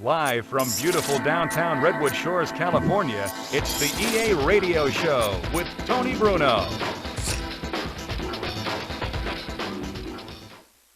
Live from beautiful downtown Redwood Shores, California, it's the EA Radio Show with Tony Bruno.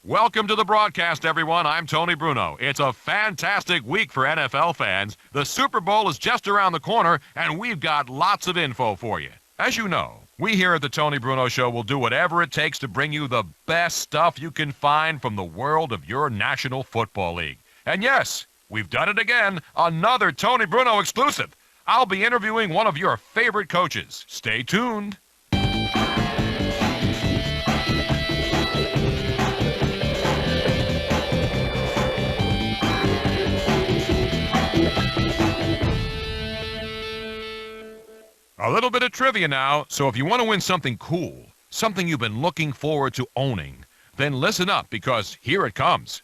Welcome to the broadcast, everyone. I'm Tony Bruno. It's a fantastic week for NFL fans. The Super Bowl is just around the corner, and we've got lots of info for you. As you know, we here at the Tony Bruno Show will do whatever it takes to bring you the best stuff you can find from the world of your National Football League. And yes, we've done it again, another Tony Bruno exclusive. I'll be interviewing one of your favorite coaches. Stay tuned. A little bit of trivia now, so if you want to win something cool, something you've been looking forward to owning, then listen up because here it comes.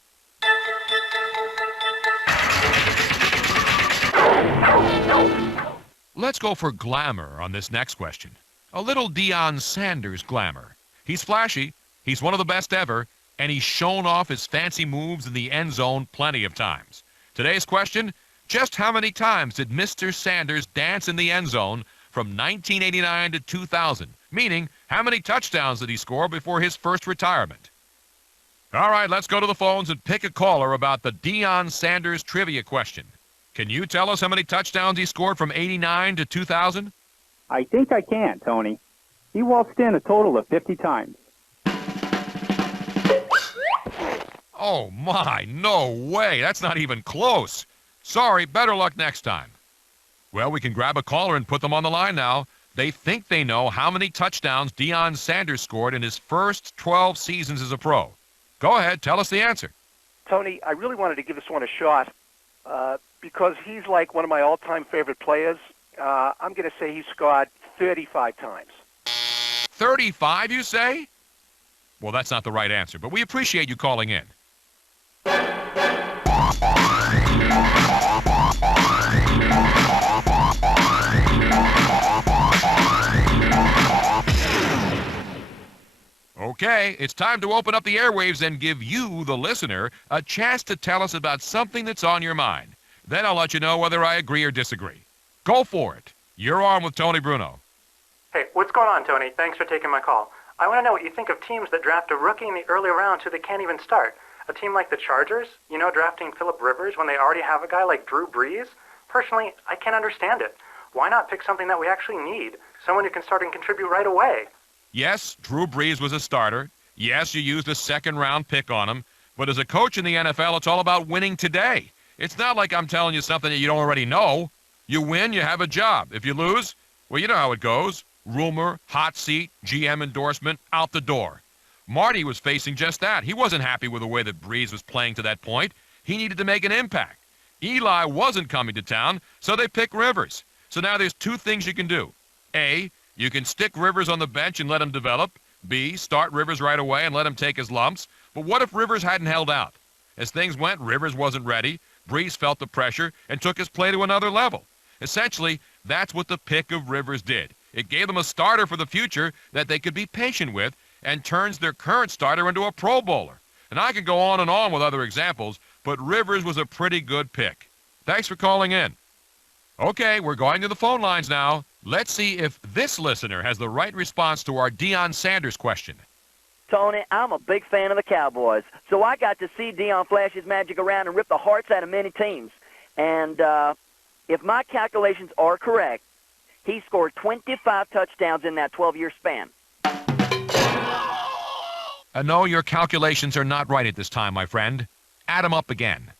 Let's go for glamour on this next question. A little Deion Sanders glamour. He's flashy, he's one of the best ever, and he's shown off his fancy moves in the end zone plenty of times. Today's question, just how many times did Mr. Sanders dance in the end zone from 1989 to 2000, meaning how many touchdowns did he score before his first retirement? All right, let's go to the phones and pick a caller about the Deion Sanders trivia question. Can you tell us how many touchdowns he scored from 89 to 2000? I think I can, Tony. He waltzed in a total of 50 times. Oh my, no way, that's not even close. Sorry, better luck next time. Well, we can grab a caller and put them on the line now. They think they know how many touchdowns Deion Sanders scored in his first 12 seasons as a pro. Go ahead, tell us the answer. Tony, I really wanted to give this one a shot because he's like one of my all-time favorite players. I'm going to say he scored 35 times. 35, you say? Well, that's not the right answer, but we appreciate you calling in. Okay, it's time to open up the airwaves and give you, the listener, a chance to tell us about something that's on your mind. Then I'll let you know whether I agree or disagree. Go for it. You're on with Tony Bruno. Hey, what's going on, Tony? Thanks for taking my call. I want to know what you think of teams that draft a rookie in the early rounds so they can't even start. A team like the Chargers, drafting Phillip Rivers when they already have a guy like Drew Brees? Personally, I can't understand it. Why not pick something that we actually need? Someone who can start and contribute right away. Yes, Drew Brees was a starter. Yes, you used a second-round pick on him. But as a coach in the NFL, it's all about winning today. It's not like I'm telling you something that you don't already know. You win, you have a job. If you lose, well, you know how it goes. Rumor, hot seat, GM endorsement, out the door. Marty was facing just that. He wasn't happy with the way that Brees was playing to that point. He needed to make an impact. Eli wasn't coming to town, so they picked Rivers. So now there's two things you can do. A, you can stick Rivers on the bench and let him develop. B, start Rivers right away and let him take his lumps. But what if Rivers hadn't held out? As things went, Rivers wasn't ready. Brees felt the pressure and took his play to another level. Essentially, that's what the pick of Rivers did. It gave them a starter for the future that they could be patient with and turns their current starter into a Pro Bowler. And I could go on with other examples, but Rivers was a pretty good pick. Thanks for calling in. Okay, we're going to the phone lines now. Let's see if this listener has the right response to our Deion Sanders question. Tony, I'm a big fan of the Cowboys, so I got to see Deion flash his magic around and rip the hearts out of many teams. And if my calculations are correct, he scored 25 touchdowns in that 12-year span. No, your calculations are not right at this time, my friend. Add them up again.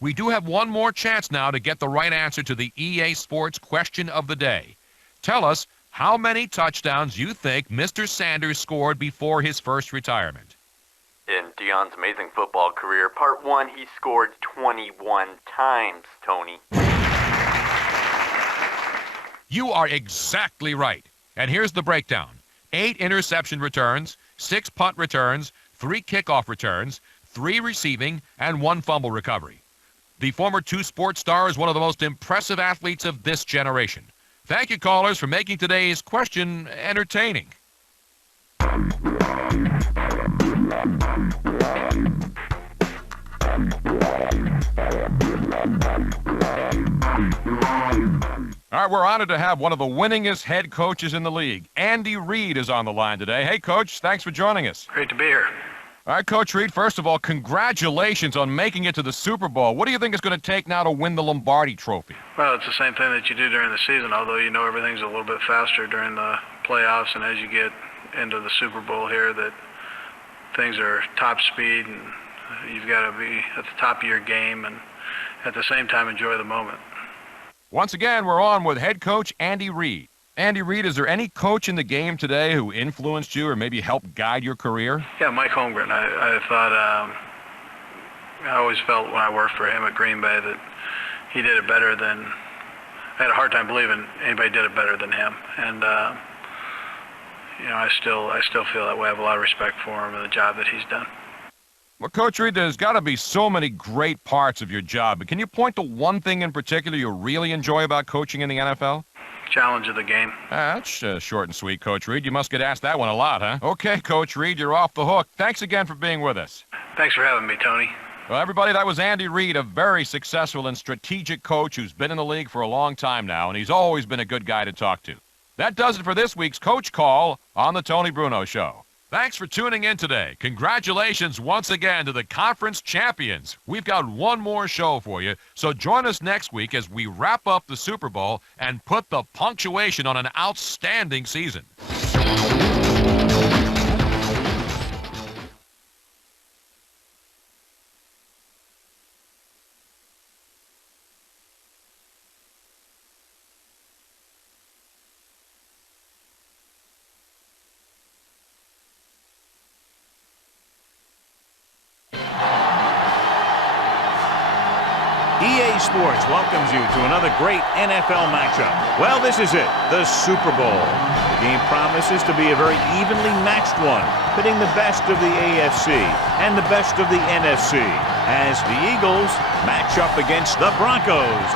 We do have one more chance now to get the right answer to the EA Sports question of the day. Tell us how many touchdowns you think Mr. Sanders scored before his first retirement. In Deion's amazing football career, part 1, he scored 21 times, Tony. You are exactly right. And here's the breakdown. 8 interception returns, 6 punt returns, 3 kickoff returns, 3 receiving, and 1 fumble recovery. The former two-sport star is one of the most impressive athletes of this generation. Thank you, callers, for making today's question entertaining. All right, we're honored to have one of the winningest head coaches in the league. Andy Reid is on the line today. Hey, Coach, thanks for joining us. Great to be here. All right, Coach Reid, first of all, congratulations on making it to the Super Bowl. What do you think it's going to take now to win the Lombardi Trophy? Well, it's the same thing that you do during the season, although you know everything's a little bit faster during the playoffs, and as you get into the Super Bowl here, that things are top speed, and you've got to be at the top of your game and at the same time enjoy the moment. Once again, we're on with head coach Andy Reid. Andy Reid, is there any coach in the game today who influenced you or maybe helped guide your career? Yeah, Mike Holmgren. I thought, I always felt when I worked for him at Green Bay that he did it better than, I had a hard time believing anybody did it better than him. And, you know, I still feel that way. I have a lot of respect for him and the job that he's done. Well, Coach Reid, there's got to be so many great parts of your job, but can you point to one thing in particular you really enjoy about coaching in the NFL? Challenge of the game. That's short and sweet, Coach Reid. You must get asked that one a lot, huh? Okay, Coach Reid, you're off the hook. Thanks again for being with us. Thanks for having me, Tony. Well, everybody, that was Andy Reid, a very successful and strategic coach who's been in the league for a long time now, and he's always been a good guy to talk to. That does it for this week's Coach Call on The Tony Bruno Show. Thanks for tuning in today. Congratulations once again to the conference champions. We've got one more show for you, so join us next week as we wrap up the Super Bowl and put the punctuation on an outstanding season. EA Sports welcomes you to another great NFL matchup. Well, this is it, the Super Bowl. The game promises to be a very evenly matched one, pitting the best of the AFC and the best of the NFC as the Eagles match up against the Broncos.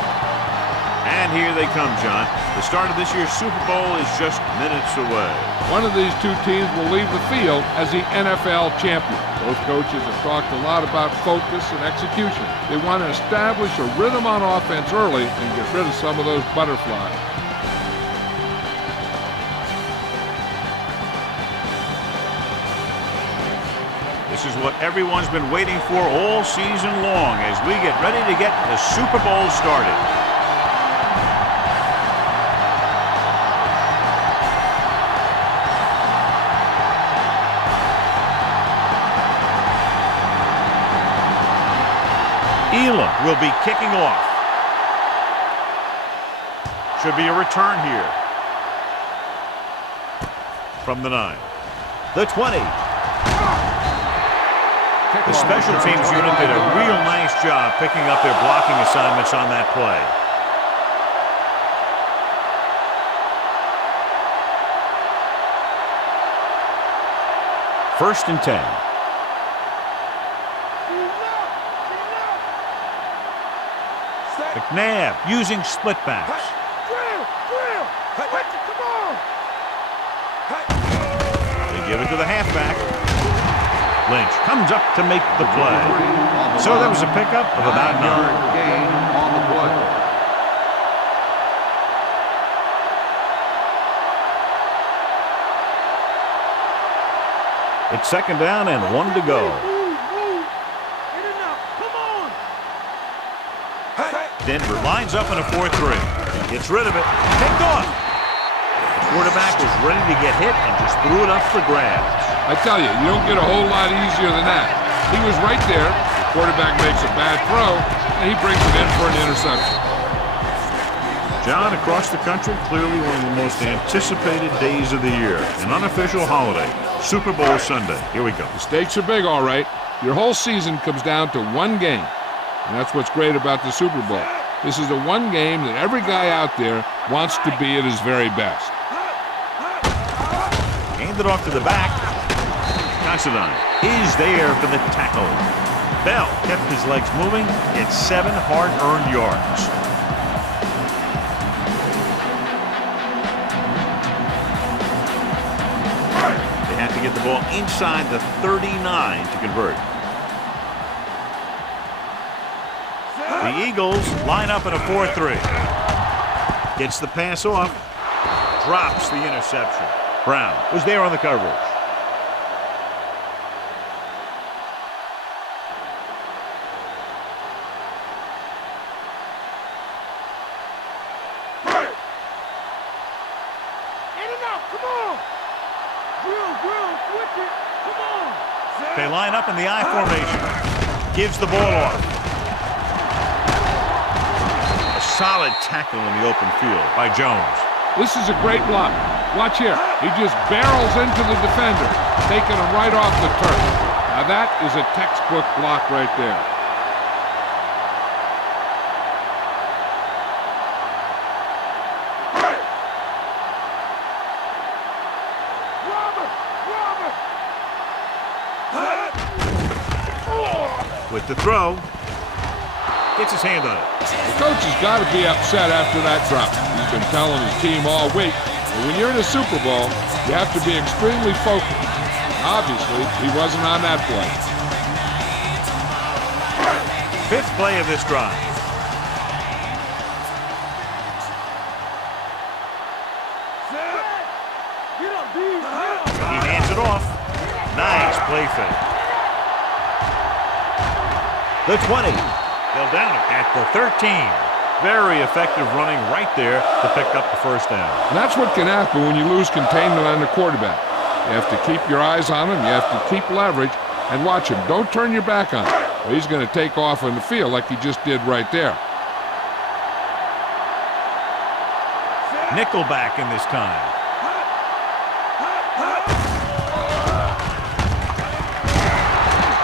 And here they come, John. The start of this year's Super Bowl is just minutes away. One of these two teams will leave the field as the NFL champion. Both coaches have talked a lot about focus and execution. They want to establish a rhythm on offense early and get rid of some of those butterflies. This is what everyone's been waiting for all season long as we get ready to get the Super Bowl started. Elam will be kicking off. Should be a return here. From the 9. The 20. The special teams unit did a real nice job picking up their blocking assignments on that play. First and 10. McNabb using split backs. They give it to the halfback. Lynch comes up to make the play. So that was a pickup of about 9. Gain on the play. It's second down and 1 to go. Denver lines up in a 4-3. Gets rid of it. Picked off. The quarterback was ready to get hit and just threw it up for grabs. I tell you, you don't get a whole lot easier than that. He was right there. The quarterback makes a bad throw, and he brings it in for an interception. John, across the country, clearly one of the most anticipated days of the year. An unofficial holiday. Super Bowl Sunday. Here we go. The stakes are big, all right. Your whole season comes down to one game, and that's what's great about the Super Bowl. This is the one game that every guy out there wants to be at his very best. Handed off to the back. Considine is there for the tackle. Bell kept his legs moving. It's 7 hard-earned yards. They have to get the ball inside the 39 to convert. The Eagles line up in a 4-3. Gets the pass off. Drops the interception. Brown was there on the coverage. They line up in the I formation. Gives the ball off. A solid tackle in the open field by Jones. This is a great block. Watch here. He just barrels into the defender, taking him right off the turf. Now that is a textbook block right there. With the throw, gets his hand on it. The coach has got to be upset after that drop. He's been telling his team all week, but when you're in a Super Bowl, you have to be extremely focused. Obviously, he wasn't on that play. Fifth play of this drive. He hands it off. Nice play fake. The 20. They'll down it at the 13. Very effective running right there to pick up the first down. And that's what can happen when you lose containment on the quarterback. You have to keep your eyes on him. You have to keep leverage and watch him. Don't turn your back on him. Or he's going to take off on the field like he just did right there. Nickelback in this time.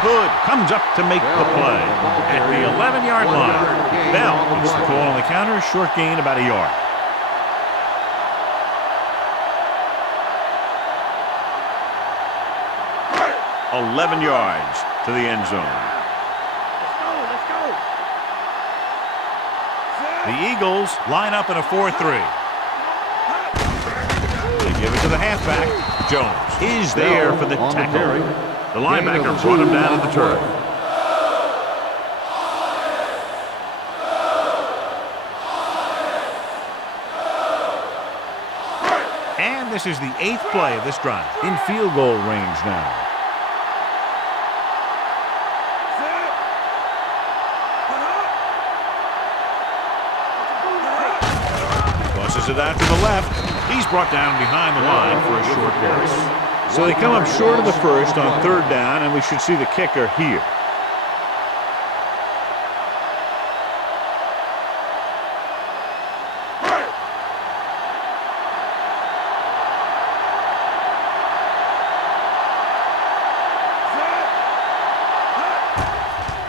Hood comes up to make the play at the 11-yard line. Bell gets the call on the counter. Short gain, about a yard. "11 yards to the end zone. Let's go. The Eagles line up in a 4-3. They give it to the halfback. Jones is there for the tackle. The linebacker brought him down to the turf. And this is the 8th play of this drive. In field goal range now. Tosses it out to the left. He's brought down behind the line for a short pass. So they come up short of the first on 3rd down, and we should see the kicker here.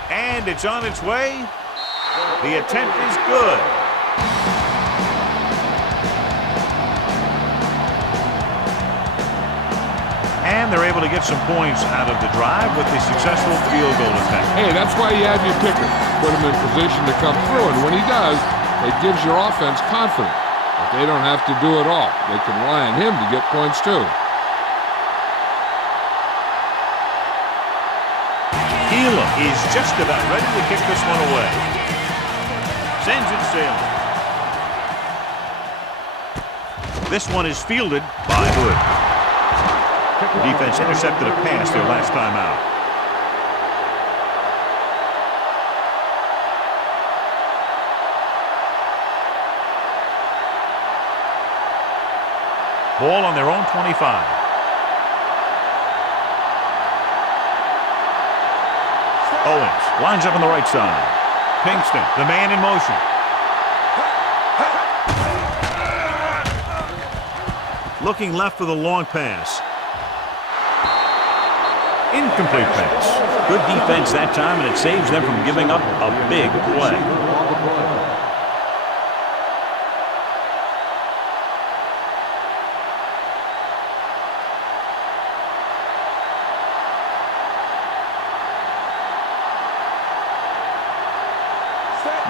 And it's on its way. The attempt is good. And they're able to get some points out of the drive with the successful field goal attempt. Hey, that's why you have your kicker. Put him in position to come through, and when he does, it gives your offense confidence. But they don't have to do it all. They can rely on him to get points too. Elam is just about ready to kick this one away. Sends it sailing. This one is fielded by Hood. The defense intercepted a pass their last time out. Ball on their own 25. Owens lines up on the right side. Pinkston, the man in motion. Looking left for the long pass. Incomplete pass. Good defense that time, and it saves them from giving up a big play.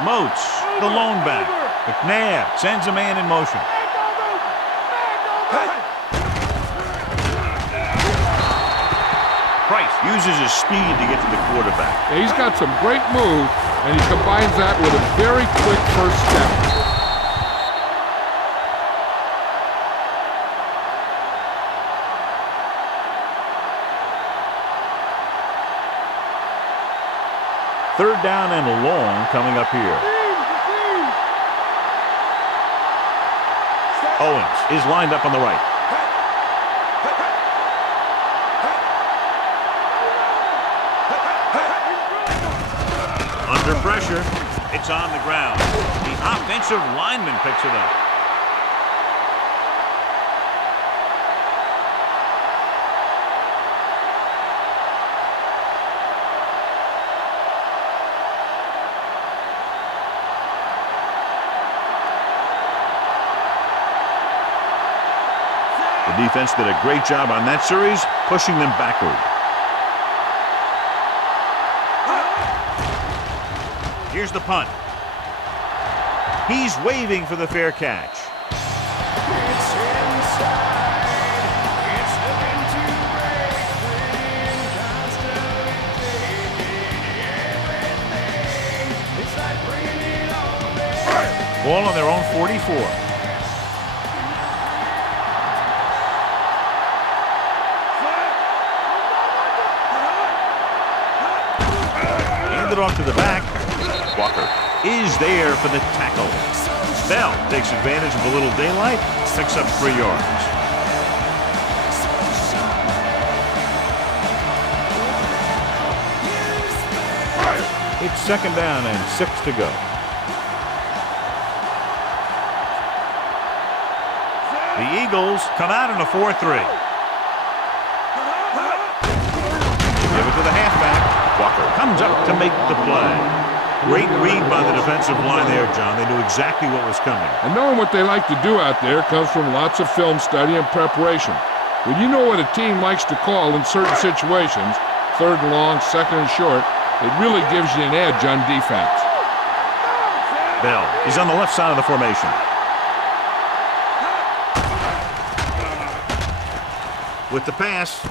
Moats, the lone back. McNabb sends a man in motion. Price Uses his speed to get to the quarterback. Yeah, he's got some great moves, and he combines that with a very quick first step. Third down and long coming up here. Owens is lined up on the right. Under pressure, it's on the ground. The offensive lineman picks it up. The defense did a great job on that series, pushing them backward. Here's the punt. He's waving for the fair catch. Ball on their own 44. Handed off to the back. Walker is there for the tackle. Bell takes advantage of a little daylight, picks up 3 yards. It's second down and 6 to go. The Eagles come out in a 4-3. Give it to the halfback. Walker comes up to make the play. Great read by the defensive line there, John. They knew exactly what was coming. And knowing what they like to do out there comes from lots of film study and preparation. When you know what a team likes to call in certain situations, third and long, second and short, it really gives you an edge on defense. Bell is on the left side of the formation. With the pass.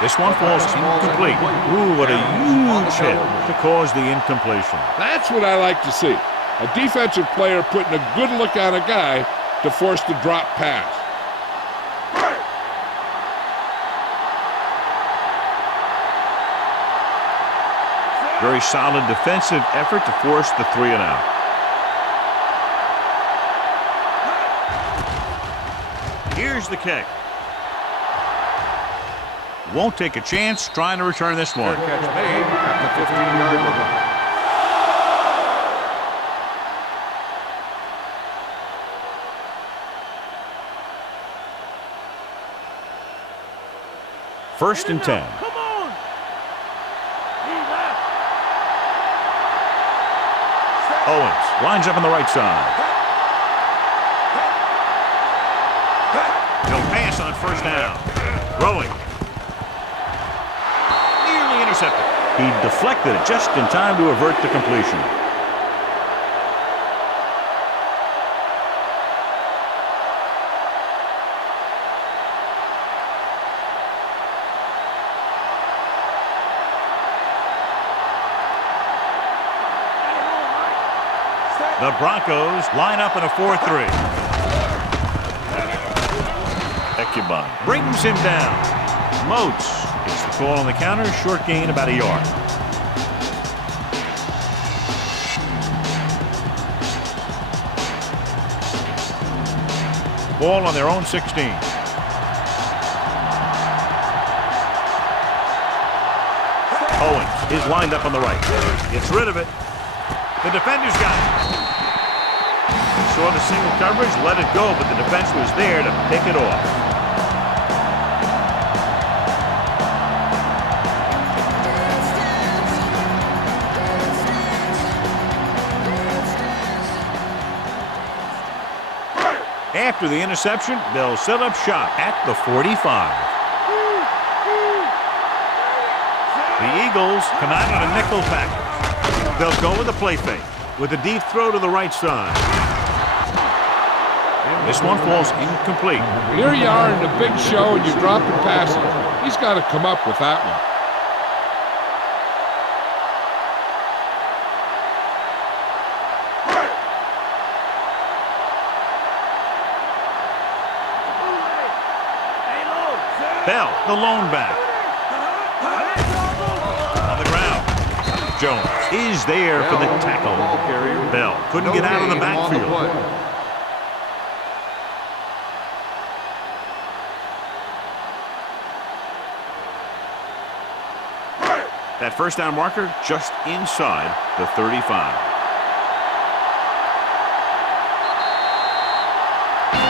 This one falls incomplete. Ooh, what a huge hit to cause the incompletion. That's what I like to see. A defensive player putting a good look on a guy to force the drop pass. Very solid defensive effort to force the 3 and out. Here's the kick. Won't take a chance trying to return this one. Fair catch made at the 15-yard line. First and 10. Come on! Owens lines up on the right side. No pass on first down. Throwing. Intercepted. He deflected it just in time to avert the completion. The Broncos line up in a 4-3. Ekubon brings him down. Moats gets the call on the counter. Short gain, about a yard. Ball on their own 16. Owens is lined up on the right. Gets rid of it. The defender's got it. Saw the single coverage, let it go, but the defense was there to pick it off. After the interception, they'll set up shop at the 45. The Eagles come out in a nickel package. They'll go with a play fake with a deep throw to the right side. This one falls incomplete. Here you are in the big show and you're dropping passes. He's got to come up with that one. Bell, the lone back. On the ground. Jones is there for the tackle. Bell couldn't get out of the backfield. That first down marker just inside the 35.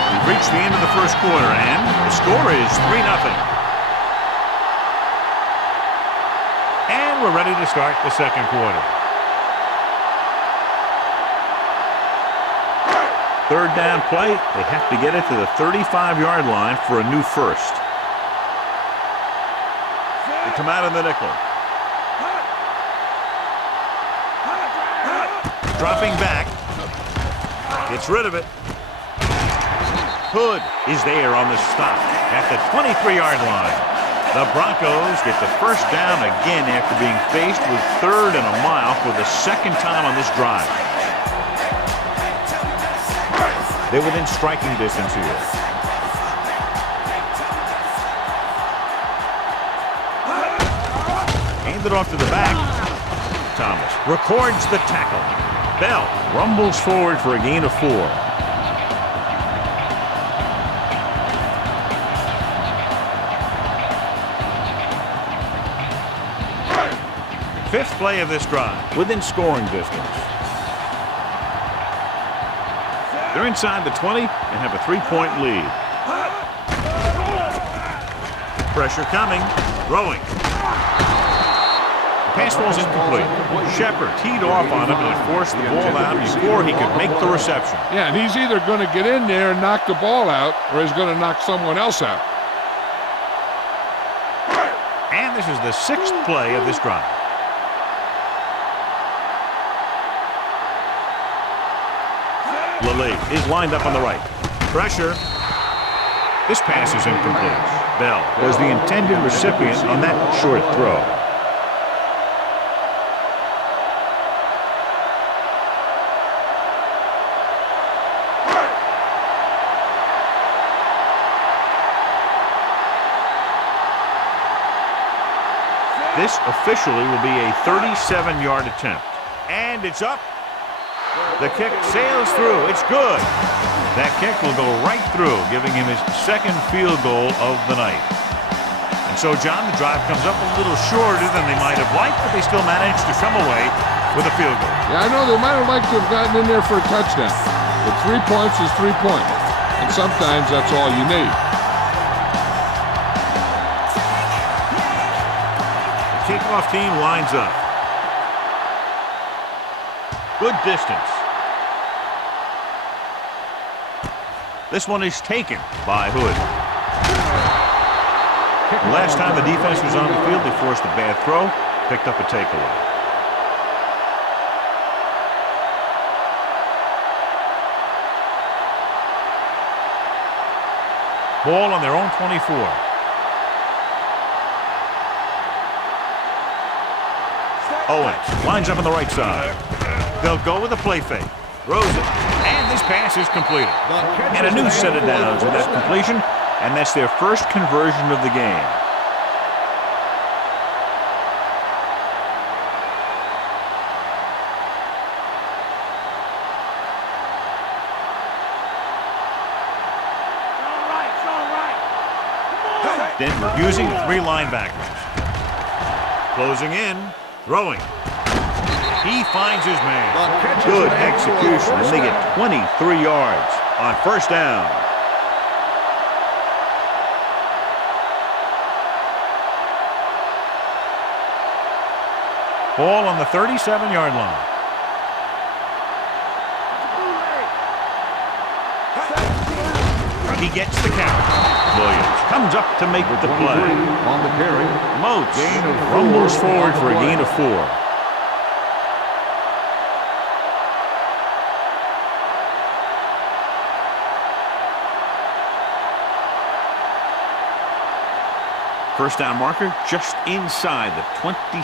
We've reached the end of the first quarter, and the score is 3-0. And we're ready to start the second quarter. Third down play. They have to get it to the 35-yard line for a new first. They come out in the nickel. Dropping back. Gets rid of it. Hood is there on the stop at the 23-yard line. The Broncos get the first down again after being faced with 3rd and a mile for the second time on this drive. They're within striking distance here. Hand it off to the back. Thomas records the tackle. Bell rumbles forward for a gain of 4. Fifth play of this drive, within scoring distance. They're inside the 20 and have a 3-point lead. Pressure coming, throwing. The pass ball's incomplete. Shepard teed off on him and forced the ball out before he could make the reception. Yeah, and he's either going to get in there and knock the ball out, or he's going to knock someone else out. And this is the 6th play of this drive. Lilly is lined up on the right. Pressure. This pass is incomplete. Bell was the intended recipient on that short throw. This officially will be a 37-yard attempt. And it's up. The kick sails through. It's good. That kick will go right through, giving him his second field goal of the night. And so, John, the drive comes up a little shorter than they might have liked, but they still managed to come away with a field goal. Yeah, I know they might have liked to have gotten in there for a touchdown. But 3 points is 3 points. And sometimes that's all you need. The kickoff team lines up. Good distance. This one is taken by Hood. The last time the defense was on the field, they forced a bad throw, picked up a takeaway. Ball on their own 24. Owens lines up on the right side. They'll go with a play fake. Throws it. And this pass is completed. And a new set of downs with that completion. And that's their first conversion of the game. Denver using 3 linebackers. Closing in. Throwing. He finds his man. Good execution, and they get 23 yards on first down. Ball on the 37-yard line. He gets the count. Williams comes up to make the play. On the carry. Moats rumbles forward for a gain of 4. First down marker just inside the 27.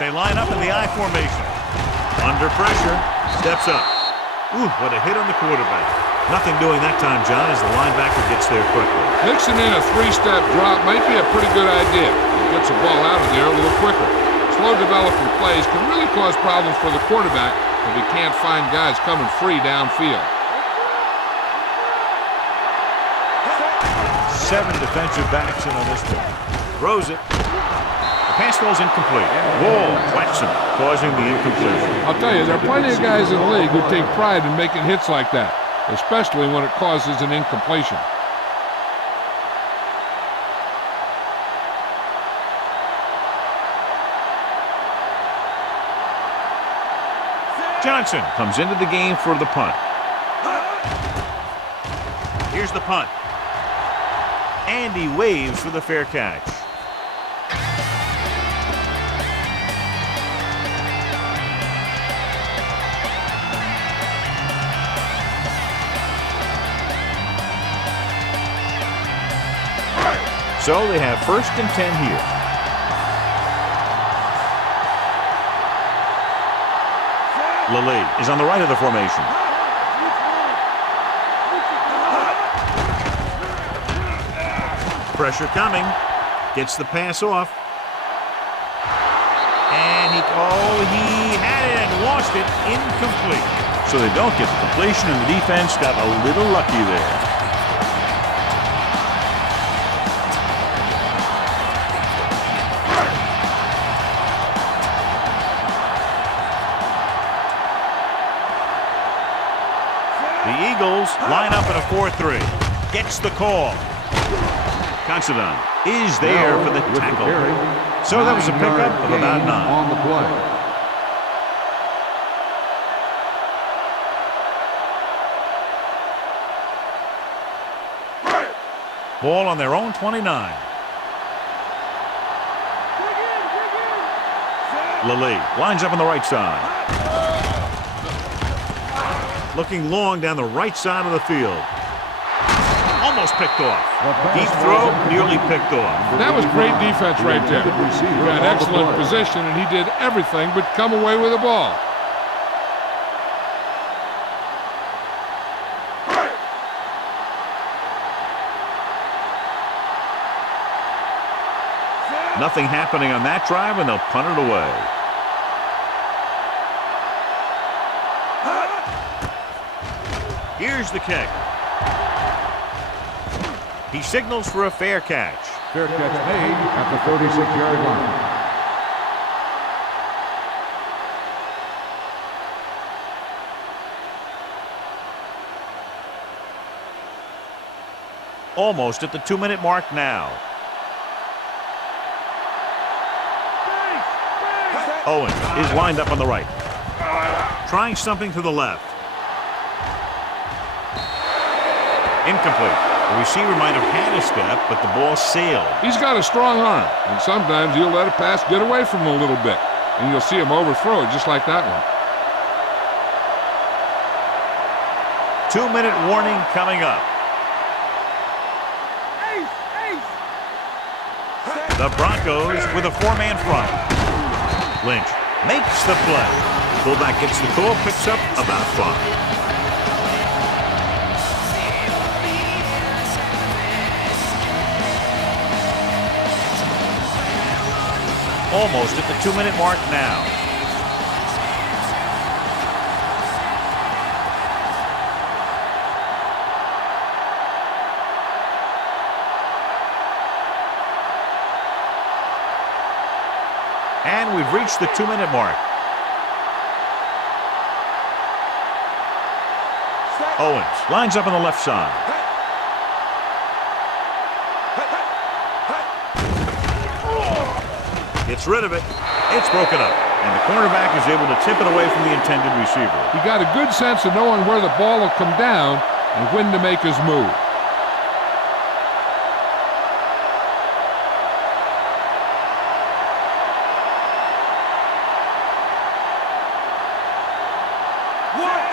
They line up in the I formation. Under pressure, steps up. Ooh, what a hit on the quarterback. Nothing doing that time, John, as the linebacker gets there quickly. Mixing in a three-step drop might be a pretty good idea. He gets the ball out of there a little quicker. Slow developing plays can really cause problems for the quarterback if he can't find guys coming free downfield. 7 defensive backs in on this one. Throws it. The pass ball's incomplete. Whoa, whacks him, causing the incompletion. I'll tell you, there are plenty of guys in the league who take pride in making hits like that, especially when it causes an incompletion. Johnson comes into the game for the punt. Here's the punt. And he waves for the fair catch. So they have 1st and 10 here. Lilly is on the right of the formation. Pressure coming. Gets the pass off. And he had it and lost it. Incomplete. So they don't get the completion, and the defense got a little lucky there. Line up in a 4-3. Gets the call. Considine is there for the tackle. So that was a pickup of about 9. On the play. Ball on their own 29. Lilly lines up on the right side. Looking long down the right side of the field. Almost picked off. Deep throw, nearly picked off. That was great defense right there. He had excellent position, and he did everything but come away with the ball. Nothing happening on that drive, and they'll punt it away. Here's the kick. He signals for a fair catch. Fair catch made at the 36-yard line. Almost at the 2-minute mark now. Owens is lined up on the right. Trying something to the left. Incomplete. The receiver might have had a step, but the ball sailed. He's got a strong arm, and sometimes he'll let a pass get away from him a little bit, and you'll see him overthrow it just like that one. 2-minute warning coming up. The Broncos with a 4-man front. Lynch makes the play. Fullback gets the call, picks up about 5. Almost at the 2-minute mark now. And we've reached the 2-minute mark. Owens lines up on the left side. Gets rid of it. It's broken up. And the cornerback is able to tip it away from the intended receiver. He got a good sense of knowing where the ball will come down and when to make his move.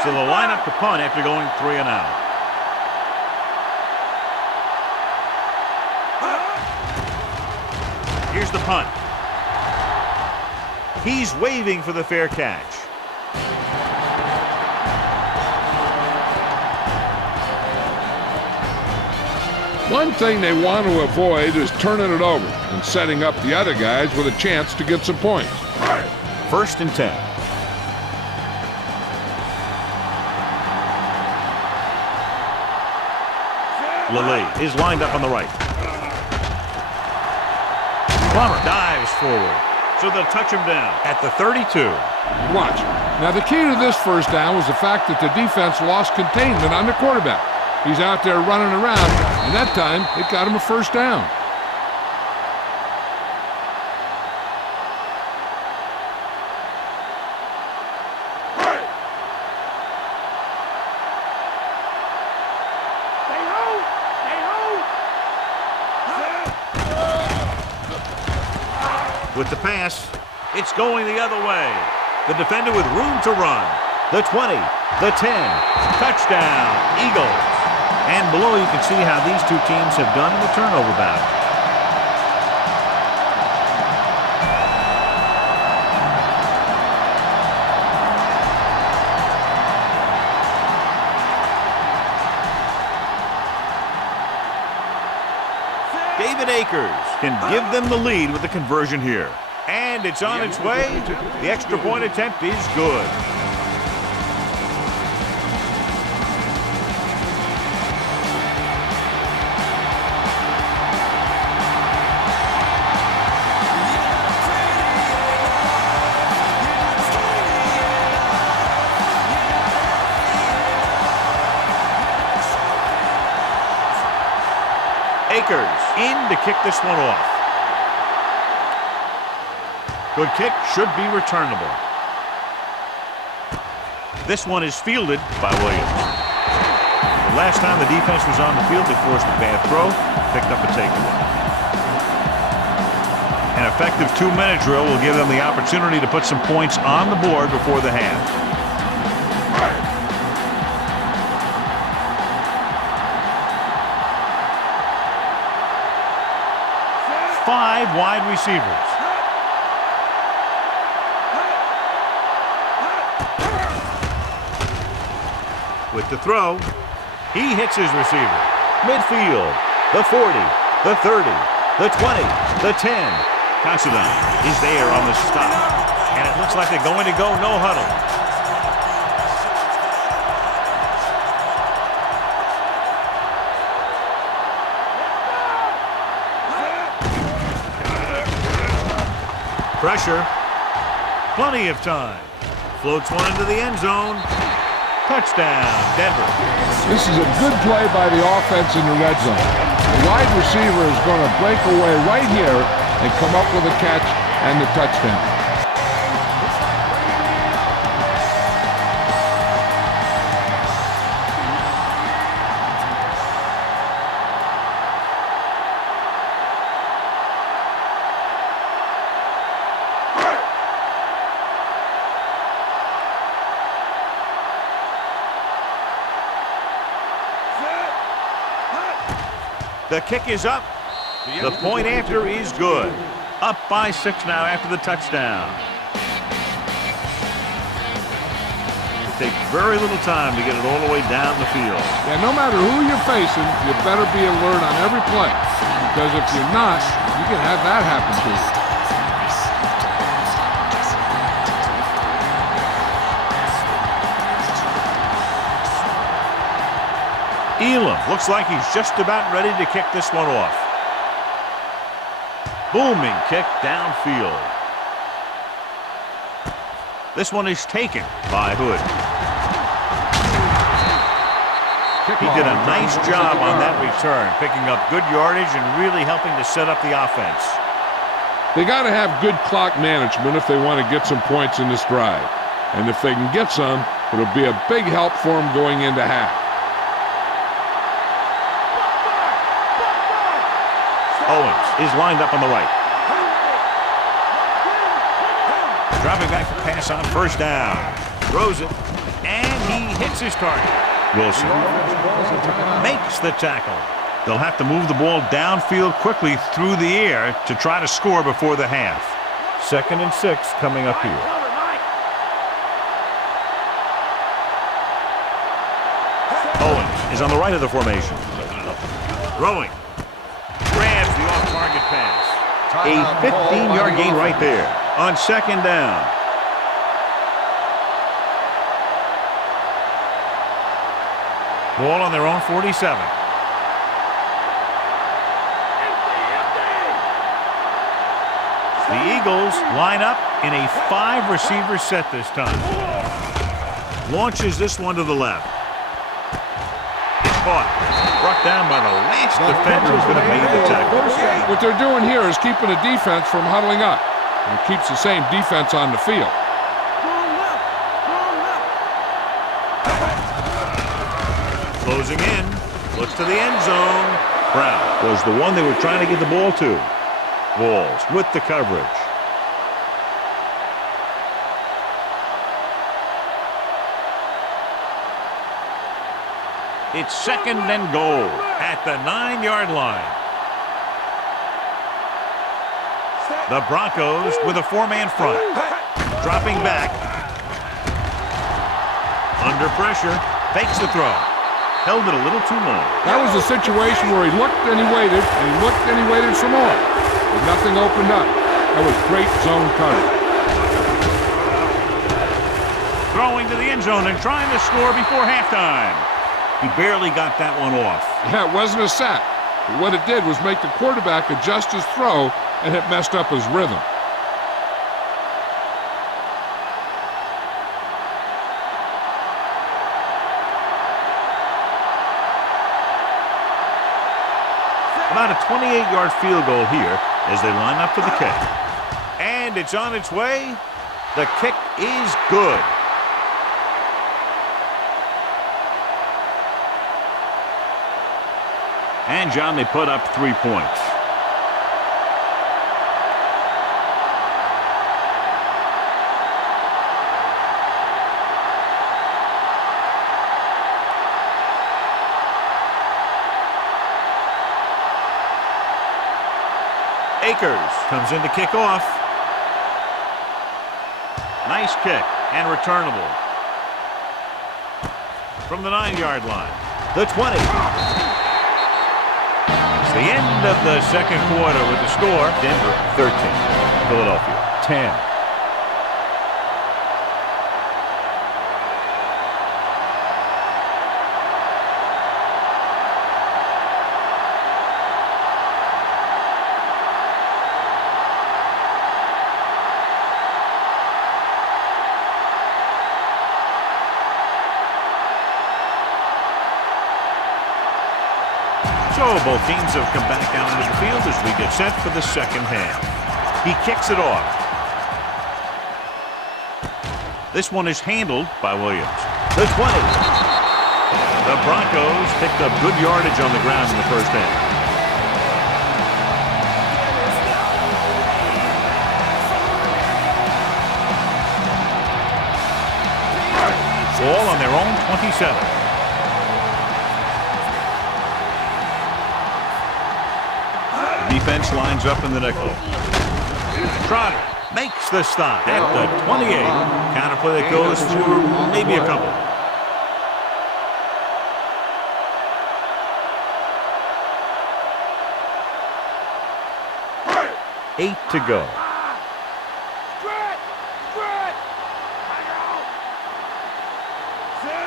So they'll line up to punt after going 3 and out. the punt. He's waving for the fair catch. One thing they want to avoid is turning it over and setting up the other guys with a chance to get some points. 1st and 10. Lilly is lined up on the right. Plummer dives forward, so they'll touch him down at the 32. Watch. Now, the key to this first down was the fact that the defense lost containment on the quarterback. He's out there running around, and that time it got him a first down. With the pass, it's going the other way. The defender with room to run. The 20, the 10, touchdown, Eagles. And below you can see how these two teams have done in the turnover battle. David Akers can give them the lead with the conversion here. And it's on its way. The extra point attempt is good. Akers in to kick this one off. Good kick, should be returnable. This one is fielded by Williams. The last time the defense was on the field, they forced a bad throw, picked up a takeaway. An effective 2-minute drill will give them the opportunity to put some points on the board before the half. Five wide receivers. With the throw, he hits his receiver. Midfield, the 40, the 30, the 20, the 10. Considine is there on the stop. And it looks like they're going to go no huddle. Pressure. Plenty of time. Floats one into the end zone. Touchdown, Denver. This is a good play by the offense in the red zone. The wide receiver is going to break away right here and come up with a catch and the touchdown. The kick is up. The point after is good. Up by 6 now after the touchdown. It takes very little time to get it all the way down the field. Yeah, no matter who you're facing, you better be alert on every play. Because if you're not, you can have that happen to you. Elam looks like he's just about ready to kick this one off. Booming kick downfield. This one is taken by Hood. He did a nice job on that return, picking up good yardage and really helping to set up the offense. They got to have good clock management if they want to get some points in this drive. And if they can get some, it'll be a big help for them going into half. Owens is lined up on the right. Dropping back to pass on first down. Throws it, and he hits his target. Wilson makes the tackle. They'll have to move the ball downfield quickly through the air to try to score before the half. 2nd and 6 coming up here. Owens is on the right of the formation. Throwing. Grabs the off-target pass. A 15-yard gain right there on 2nd down. Ball on their own 47. The Eagles line up in a 5-receiver set this time. Launches this one to the left. It's caught. Brought down by the last defender who's going to make the tackle. What they're doing here is keeping the defense from huddling up. And it keeps the same defense on the field. Closing in. Looks to the end zone. Brown was the one they were trying to get the ball to. Walls with the coverage. It's 2nd and goal at the 9-yard line. The Broncos with a 4-man front. Dropping back. Under pressure. Fakes the throw. Held it a little too long. That was a situation where he looked and he waited, and he looked and he waited some more. But nothing opened up. That was great zone coverage. Throwing to the end zone and trying to score before halftime. He barely got that one off. Yeah, it wasn't a sack. But what it did was make the quarterback adjust his throw, and it messed up his rhythm. About a 28-yard field goal here as they line up for the kick. And it's on its way. The kick is good. And, John, they put up 3 points. Akers comes in to kick off. Nice kick and returnable. From the 9-yard line. The 20. It's the end of the second quarter with the score. Denver 13. Philadelphia 10. So both teams have come back out into the field as we get set for the second half. He kicks it off. This one is handled by Williams. The 20. The Broncos picked up good yardage on the ground in the first half. Ball on their own 27. Defense lines up in the nickel. Trotter makes the stop at the 28. Counter play that goes for maybe a couple. 8 to go.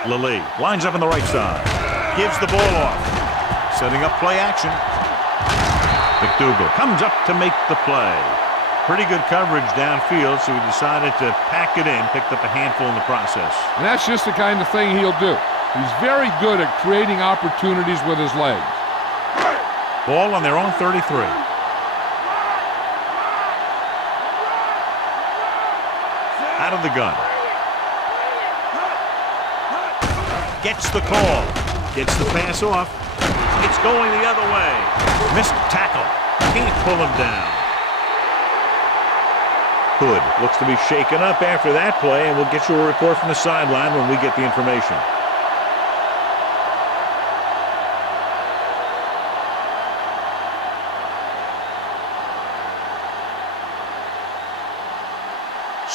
Lilly lines up on the right side. Gives the ball off. Setting up play action. McDougal comes up to make the play. Pretty good coverage downfield, so he decided to pack it in, picked up a handful in the process. And that's just the kind of thing he'll do. He's very good at creating opportunities with his legs. Ball on their own 33. Out of the gun. Gets the call. Gets the pass off. It's going the other way. Missed tackle. Can't pull him down. Hood looks to be shaken up after that play, and we'll get you a report from the sideline when we get the information.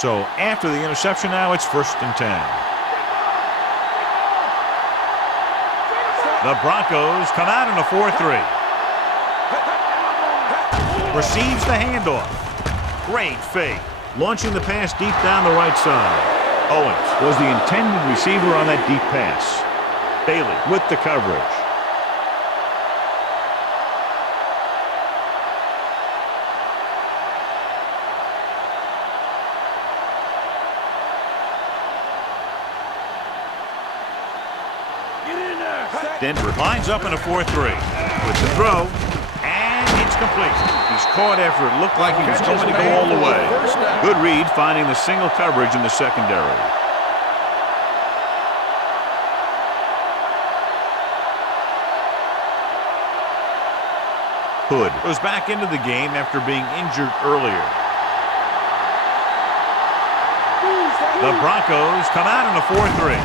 So after the interception now, it's 1st and 10. The Broncos come out in a 4-3. Receives the handoff. Great fake. Launching the pass deep down the right side. Owens was the intended receiver on that deep pass. Bailey with the coverage. Denver lines up in a 4-3 with the throw, and it's complete. He's caught after it looked like he was going to go all the way. Good read, finding the single coverage in the secondary. Hood was back into the game after being injured earlier. The Broncos come out in a 4-3.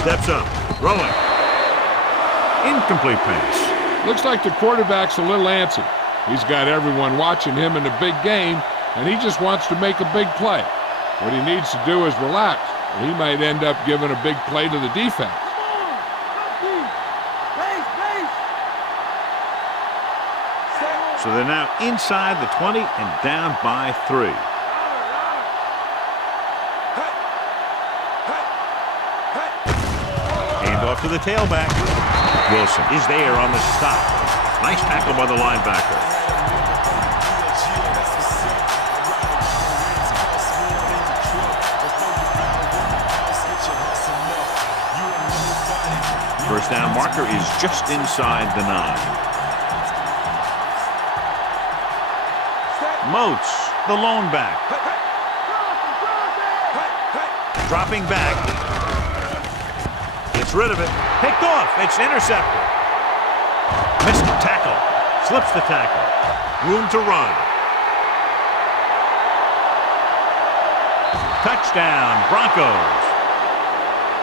Steps up, throwing. Incomplete pass. Looks like the quarterback's a little antsy. He's got everyone watching him in a big game, and he just wants to make a big play. What he needs to do is relax, or he might end up giving a big play to the defense. So they're now inside the 20 and down by 3. Hand off to the tailback. Wilson is there on the stop. Nice tackle by the linebacker. First down marker is just inside the 9. Moats, the lone back. Dropping back. Gets rid of it. Picked off. It's intercepted. Missed the tackle. Slips the tackle. Room to run. Touchdown, Broncos.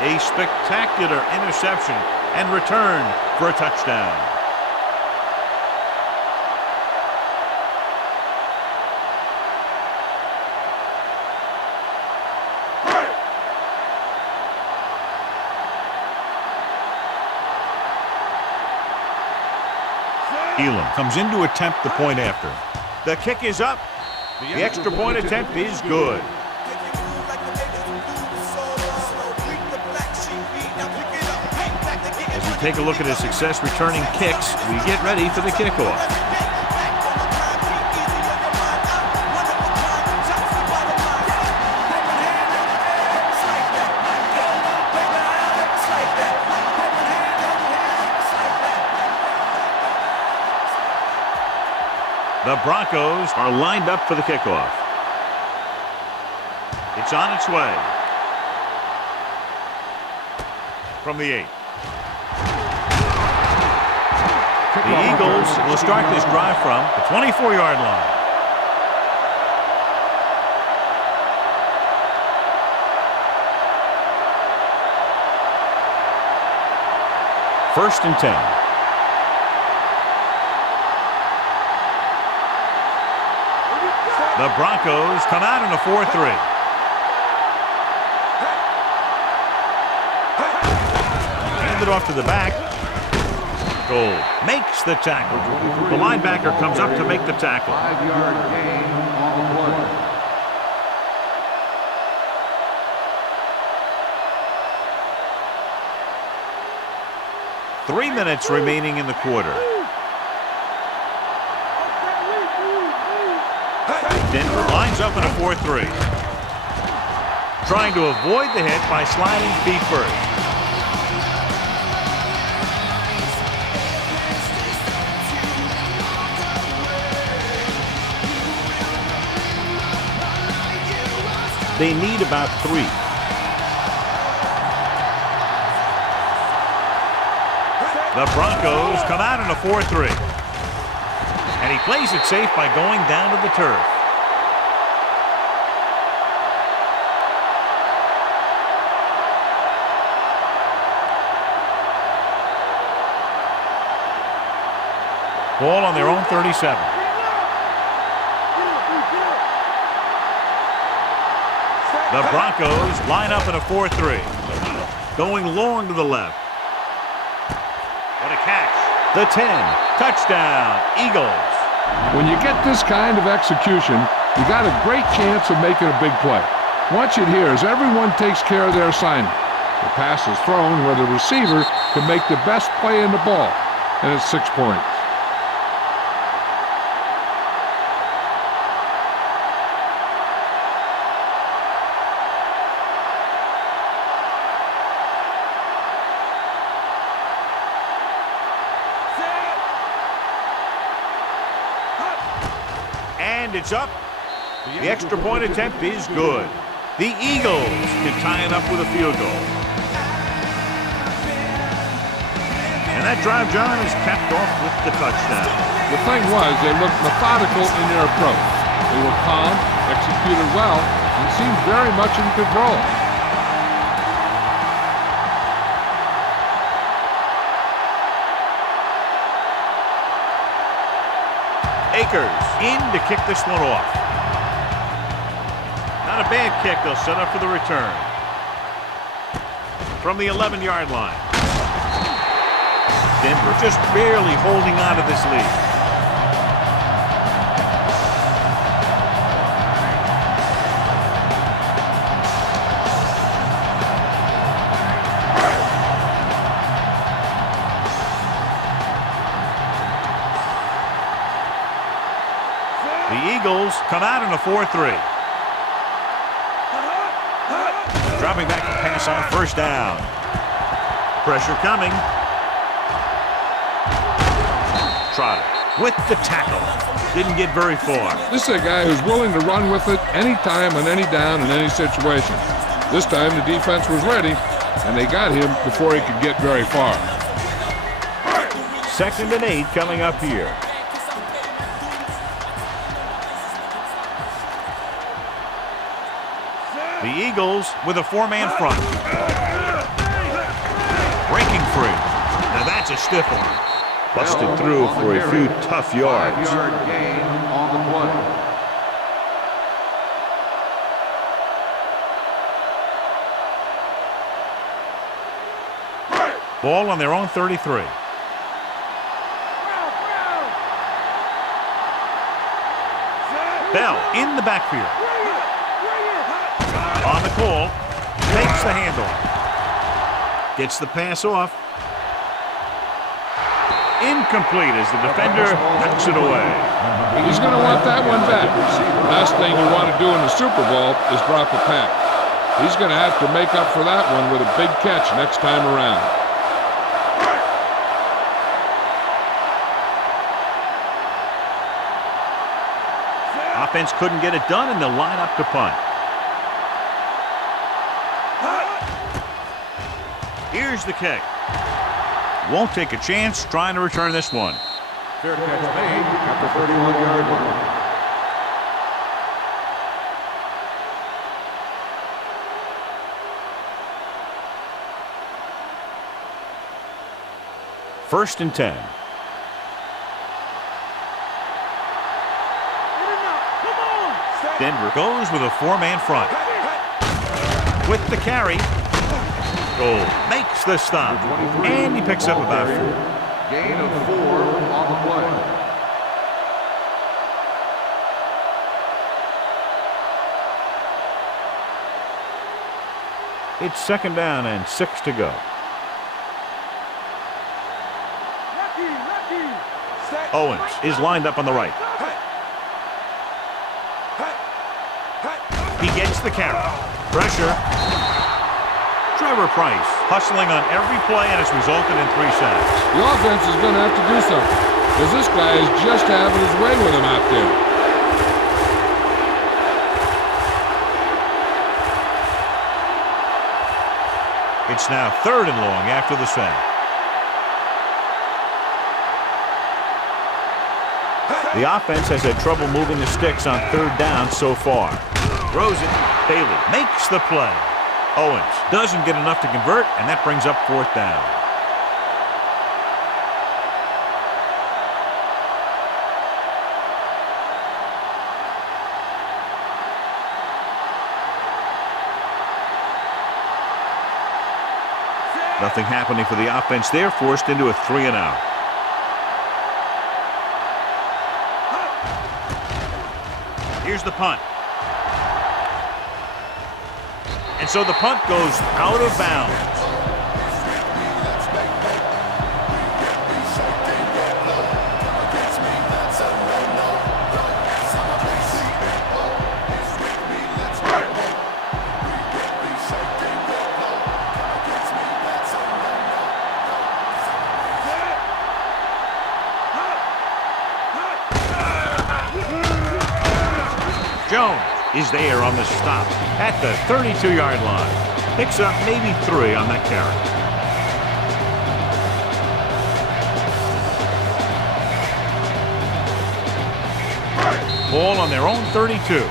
A spectacular interception and return for a touchdown. Elam comes in to attempt the point after. The kick is up. The extra point attempt is good. As we take a look at his success returning kicks, we get ready for the kickoff. The Broncos are lined up for the kickoff. It's on its way. From the 8. The Eagles will start this drive from the 24-yard line. First and 10. The Broncos come out in a 4-3. Handed off to the back. Gold makes the tackle. The linebacker comes up to make the tackle. 5-yard gain on the play. 3 minutes remaining in the quarter. Denver lines up in a 4-3. Trying to avoid the hit by sliding feet first. They need about 3. The Broncos come out in a 4-3. And he plays it safe by going down to the turf. Ball on their own 37. The Broncos line up in a 4-3. Going long to the left. What a catch. The 10. Touchdown, Eagles. When you get this kind of execution, you got a great chance of making a big play. Watch it here as everyone takes care of their assignment. The pass is thrown where the receiver can make the best play in the ball, and it's 6 points. And it's up. The extra point attempt is good. The Eagles can tie it up with a field goal. And that drive, John, is capped off with the touchdown. The thing was, they looked methodical in their approach. They were calm, executed well, and seemed very much in control. Akers in to kick this one off. Not a bad kick. They'll set up for the return. From the 11-yard line. Denver just barely holding on to this lead. The Eagles come out in a 4-3. Dropping back to pass on first down. Pressure coming. Trotter with the tackle. Didn't get very far. This is a guy who's willing to run with it anytime on any down in any situation. This time the defense was ready, and they got him before he could get very far. 2nd and 8 coming up here. The Eagles with a 4-man front. Breaking free. Now that's a stiff one. Busted through for a few tough yards. 5-yard gain on the play. Ball on their own 33. Bell in the backfield. On the call. Takes the handoff. Gets the pass off. Incomplete as the defender knocks it away. He's going to want that one back. Last thing you want to do in the Super Bowl is drop a pass. He's going to have to make up for that one with a big catch next time around. Offense couldn't get it done, and they'll line up to punt. Here's the kick. Won't take a chance trying to return this one. Fair catch made at the 31-yard line. First and 10. Denver goes with a 4-man front. With the carry. Gold makes the stop. And he picks up about 4. Gain of 4 on the play. It's 2nd down and 6 to go. Owens is lined up on the right. He gets the carry. Pressure. Trevor Price hustling on every play, and it's resulted in 3 sacks. The offense is going to have to do something, because this guy is just having his way with him out there. It's now 3rd and long after the sack. The offense has had trouble moving the sticks on 3rd down so far. Throws it. Bailey makes the play. Owens doesn't get enough to convert, and that brings up 4th down. Nothing happening for the offense there, forced into a 3-and-out. Here's the punt. And so the punt goes out of bounds. Jones is there on the stop at the 32-yard line. Picks up maybe 3 on that carry. Ball on their own 32.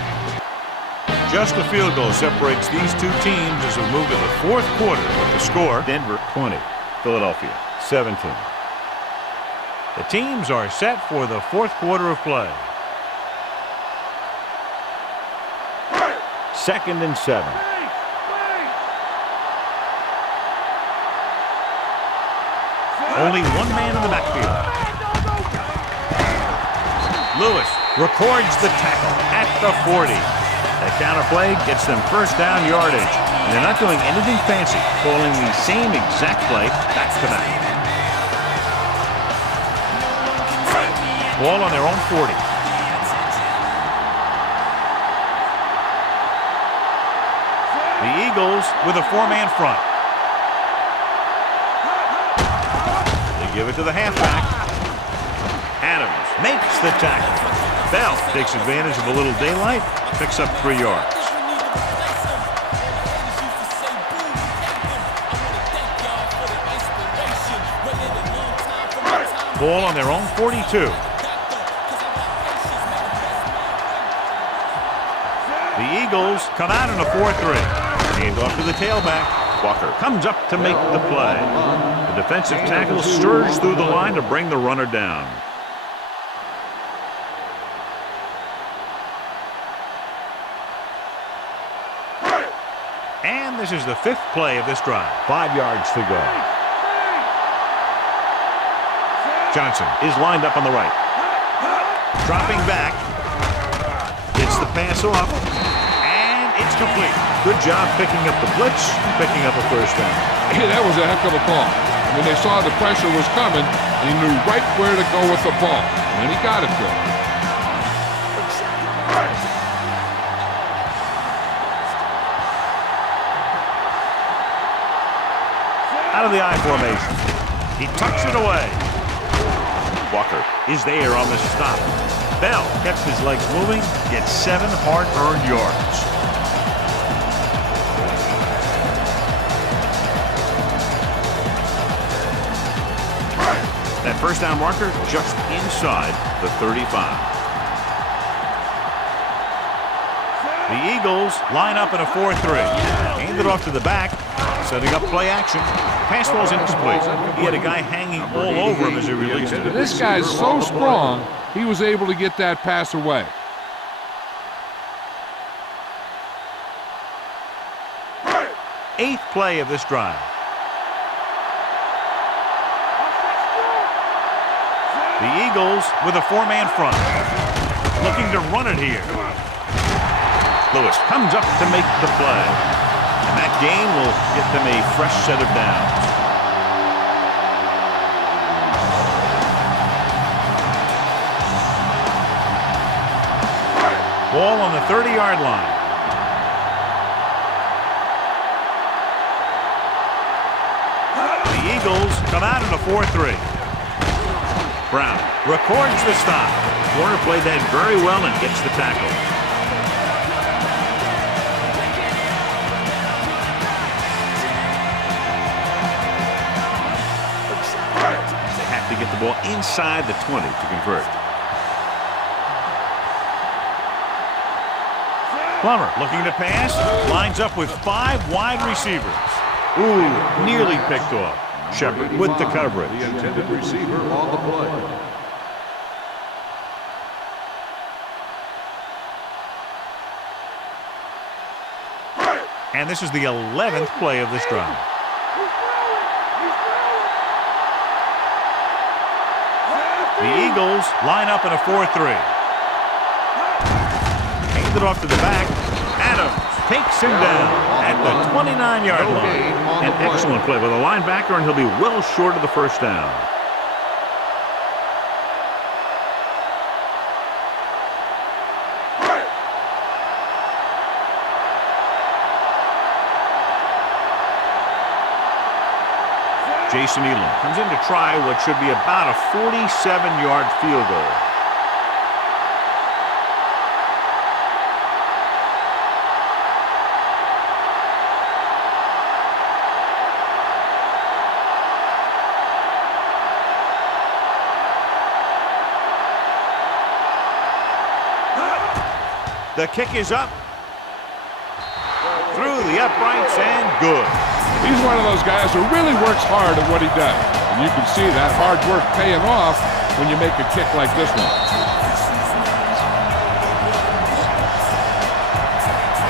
Just a field goal separates these two teams as we move to the fourth quarter with the score. Denver 20, Philadelphia 17. The teams are set for the fourth quarter of play. 2nd and 7. Only one man in the backfield. Lewis records the tackle at the 40. That counter play gets them first down yardage. And they're not doing anything fancy, calling the same exact play back to back. Ball on their own 40. The Eagles with a 4-man front. They give it to the halfback. Adams makes the tackle. Bell takes advantage of a little daylight, picks up 3 yards. Ball on their own 42. The Eagles come out in a 4-3. Hand off to the tailback. Walker comes up to make the play. The defensive tackle surges through the line to bring the runner down. And this is the 5th play of this drive. 5 yards to go. Johnson is lined up on the right. Dropping back. Gets the pass off. And it's complete. Good job picking up the blitz and picking up a first down. Yeah, that was a heck of a call. When they saw the pressure was coming, he knew right where to go with the ball. And he got it to him. Out of the I formation. He tucks it away. Walker is there on the stop. Bell kept his legs moving, gets 7 hard-earned yards. That first down marker just inside the 35. The Eagles line up in a 4-3. Hand it off to the back, setting up play action. Pass ball's incomplete. He had a guy hanging all over him as he released it. This guy's so strong, he was able to get that pass away. Eighth play of this drive. The Eagles with a 4-man front. Looking to run it here. Lewis comes up to make the play. And that gain will get them a fresh set of downs. Ball on the 30-yard line. The Eagles come out in a 4-3. Brown records the stop. Warner played that very well and gets the tackle. They have to get the ball inside the 20 to convert. Plummer looking to pass. Lines up with 5 wide receivers. Ooh, nearly picked off. Shepard with the coverage. The intended receiver on the play. And this is the 11th play of this drive. The Eagles line up in a 4-3. Handed off to the back. Adams takes him down at the 29-yard line. An excellent play by the linebacker, and he'll be well short of the first down. Jason Elam comes in to try what should be about a 47-yard field goal. The kick is up. Through the uprights and good. He's one of those guys who really works hard at what he does. And you can see that hard work paying off when you make a kick like this one.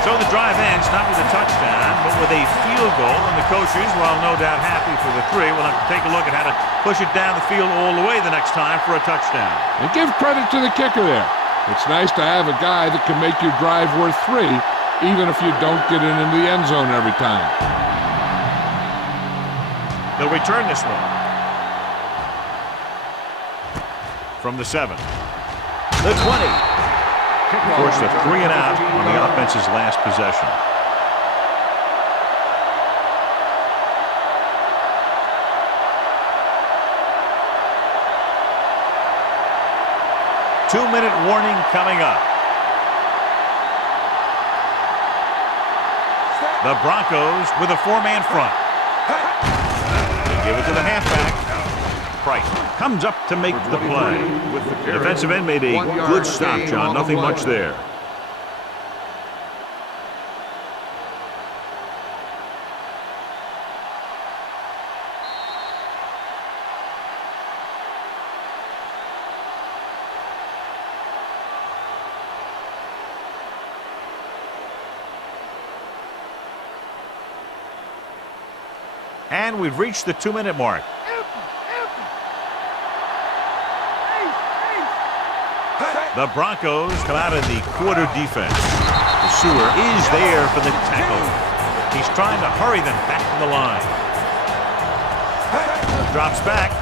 So the drive ends not with a touchdown, but with a field goal. And the coaches, while no doubt happy for the 3, will have to take a look at how to push it down the field all the way the next time for a touchdown. And give credit to the kicker there. It's nice to have a guy that can make your drive worth 3, even if you don't get it into the end zone every time. They'll return this one. From the 7. The 20. Forced a 3 and out on the offense's last possession. Two-minute warning coming up. The Broncos with a 4-man front. They give it to the halfback. Price comes up to make the play. The defensive end made a good stop, John. Nothing much there. And we've reached the 2-minute mark. The Broncos come out of the quarter defense. The Sewer is there for the tackle. He's trying to hurry them back to the line. Drops back.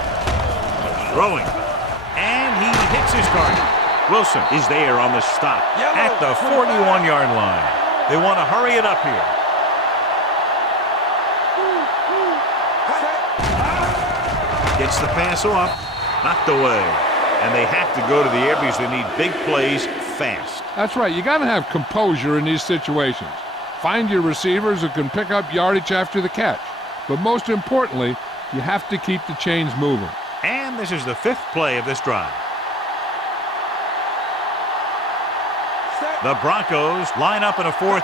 Throwing. And he hits his target. Wilson is there on the stop at the 41-yard line. They want to hurry it up here. Gets the pass off, knocked away. And they have to go to the air because they need big plays fast. That's right. You got to have composure in these situations. Find your receivers who can pick up yardage after the catch. But most importantly, you have to keep the chains moving. And this is the 5th play of this drive. The Broncos line up in a 4-3.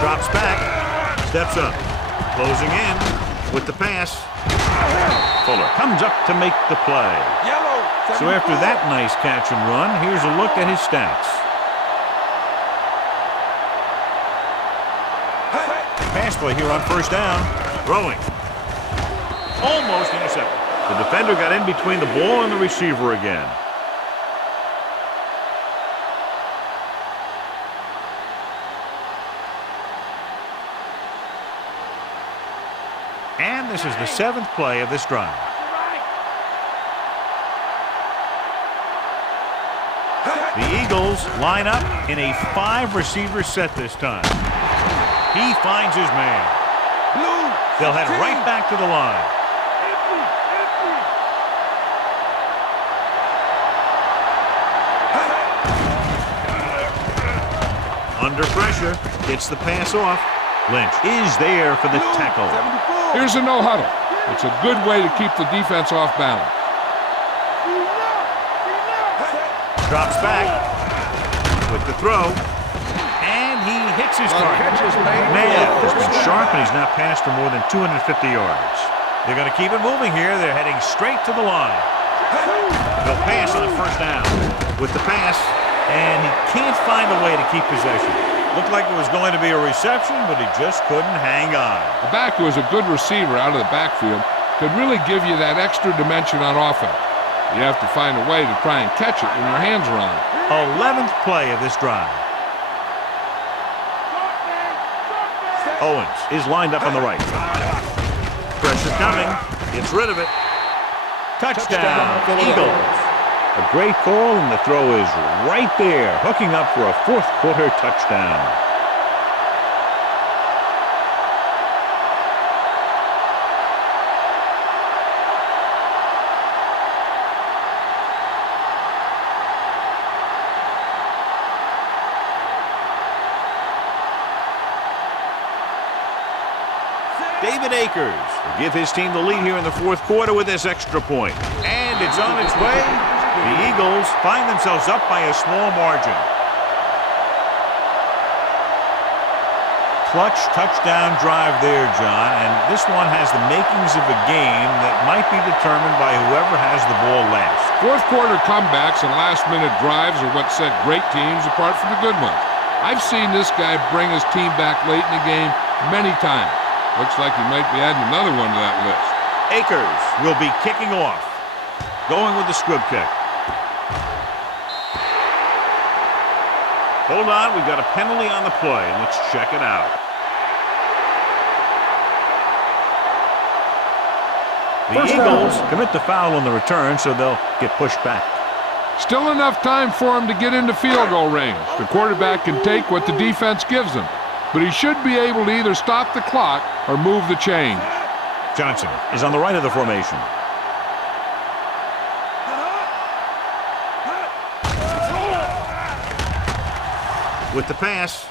Drops back, steps up. Closing in with the pass. Fuller comes up to make the play. So after that nice catch and run, here's a look at his stats. Pass play here on first down. Throwing. Almost intercepted. The defender got in between the ball and the receiver again. And this is the 7th play of this drive. The Eagles line up in a 5-receiver set this time. He finds his man. They'll head right back to the line. Under pressure, gets the pass off. Lynch is there for the tackle. Here's a no-huddle. It's a good way to keep the defense off balance. Drops back with the throw, and he hits his target. McNabb has been sharp, and he's now passed for more than 250 yards. They're going to keep it moving here. They're heading straight to the line. They'll pass on the first down with the pass, and he can't find a way to keep possession. Looked like it was going to be a reception, but he just couldn't hang on. The back was a good receiver out of the backfield. could really give you that extra dimension on offense. You have to find a way to try and catch it when your hands are on it. 11th play of this drive. Owens is lined up on the right. Pressure coming. Gets rid of it. Touchdown, Eagles. A great call, and the throw is right there, hooking up for a fourth quarter touchdown. David Akers will give his team the lead here in the fourth quarter with this extra point. And it's on its way. The Eagles find themselves up by a small margin. Clutch touchdown drive there, John, and this one has the makings of a game that might be determined by whoever has the ball last. Fourth quarter comebacks and last-minute drives are what set great teams apart from the good ones. I've seen this guy bring his team back late in the game many times. Looks like he might be adding another one to that list. Akers will be kicking off. Going with the squib kick. Hold on, we've got a penalty on the play. Let's check it out. The Eagles commit the foul on the return, so they'll get pushed back. Still enough time for him to get into field goal range. The quarterback can take what the defense gives him, but he should be able to either stop the clock or move the chains. Johnson is on the right of the formation. With the pass,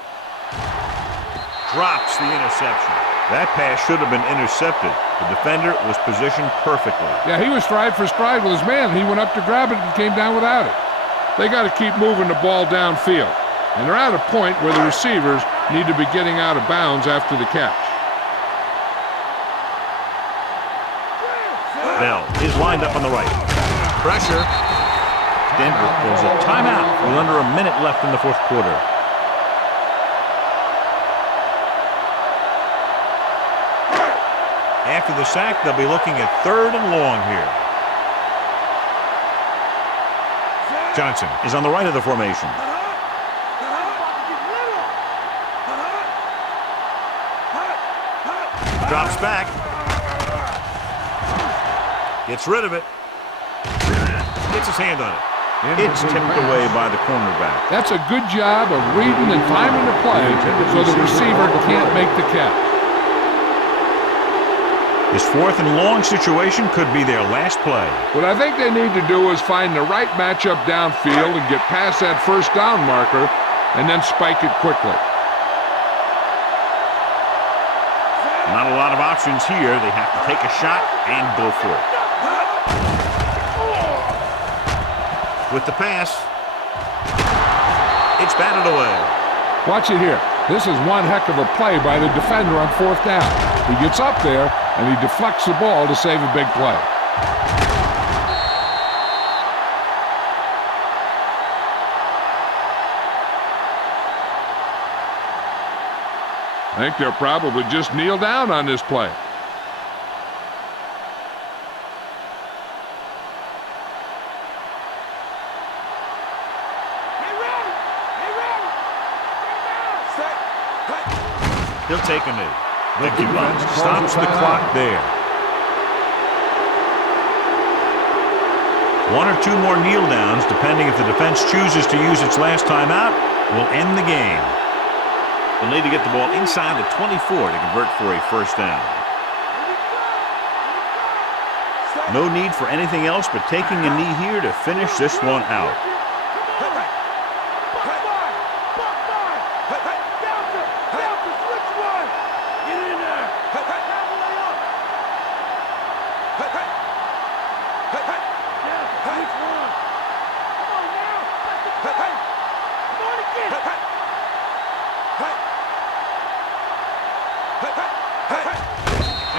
drops the interception. That pass should have been intercepted. The defender was positioned perfectly. Yeah, he was stride for stride with his man. He went up to grab it and came down without it. They got to keep moving the ball downfield. And they're at a point where the receivers need to be getting out of bounds after the catch. Bell is lined up on the right. Pressure. Denver pulls a timeout with under a minute left in the fourth quarter. After the sack, they'll be looking at 3rd and long here. Johnson is on the right of the formation. Drops back. Gets rid of it. Gets his hand on it. It's tipped away by the cornerback. That's a good job of reading and timing the play so the receiver can't make the catch. This 4th and long situation could be their last play. What I think they need to do is find the right matchup downfield and get past that first down marker and then spike it quickly. Not a lot of options here. They have to take a shot and go for it. With the pass, it's batted away. Watch it here. This is one heck of a play by the defender on 4th down. He gets up there and he deflects the ball to save a big play. I think they'll probably just kneel down on this play. He'll take a knee. Mickey Bucks stops the clock there. 1 or 2 more kneel downs, depending if the defense chooses to use its last timeout, will end the game. They'll need to get the ball inside the 24 to convert for a first down. No need for anything else but taking a knee here to finish this one out.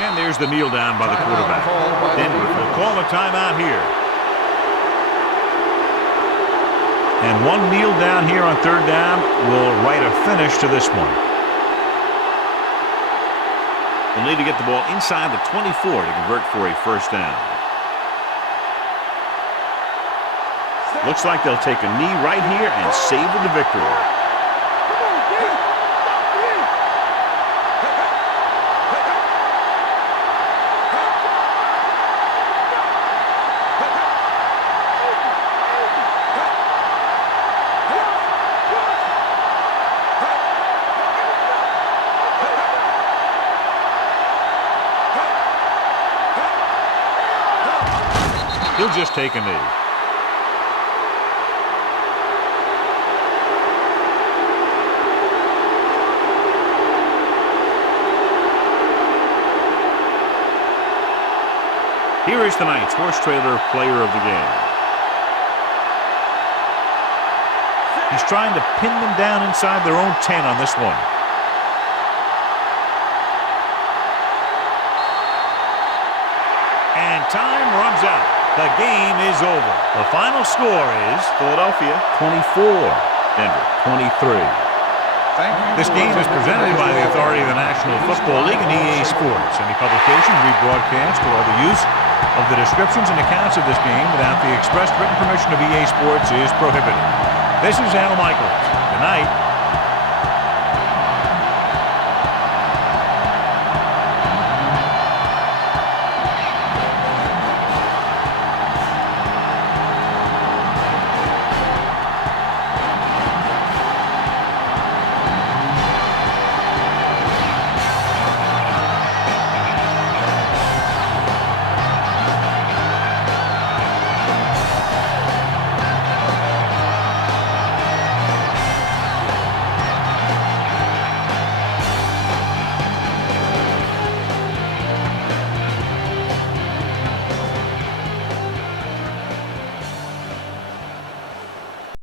And there's the kneel down by the quarterback. Denver will call a timeout here. And 1 kneel down here on 3rd down will write a finish to this one. They'll need to get the ball inside the 24 to convert for a first down. Looks like they'll take a knee right here and savor the victory. He'll just take a knee. Here is tonight's horse trailer player of the game. He's trying to pin them down inside their own 10 on this one. And time runs out. The game is over. The final score is Philadelphia 24, Denver 23. This game is presented by the authority of the National Football League and EA Sports. Any publication, rebroadcast, or other use of the descriptions and accounts of this game without the express written permission of EA Sports is prohibited. This is Al Michaels. Good night.